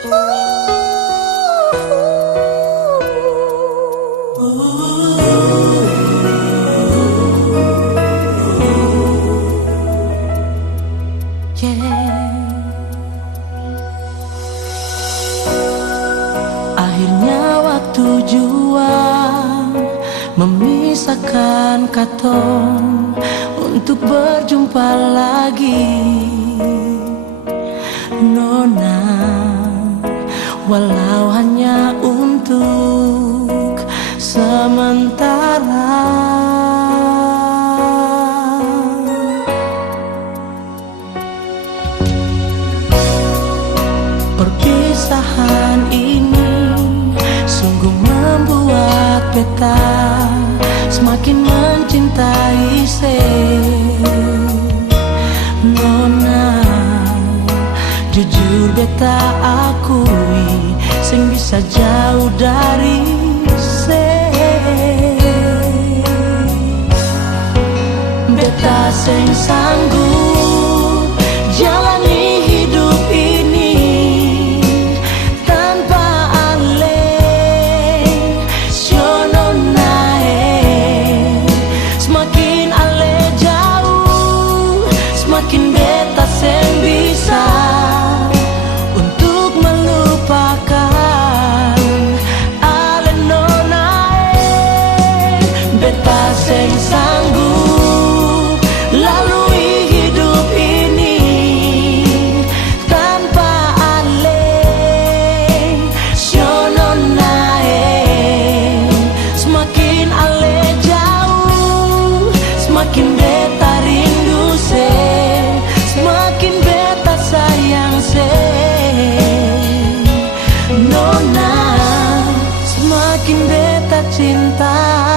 Akhirnya waktu jua memisahkan katong untuk berjumpa lagi, Nona, walau hanya untuk sementara. Perpisahan ini sungguh membuat beta semakin mencintai Nona. Jujur beta akui sing bisa jauh dari beta sing sanggup jalani hidup ini tanpa ale. Nona, semakin ale jauh, semakin beta sing bisa untuk melupakan ale. Nona, beta sing sanggup lalui hidup ini tanpa ale. Nona, semakin ale jauh, semakin beta rindu semakin beta sayang Nona, semakin beta cinta.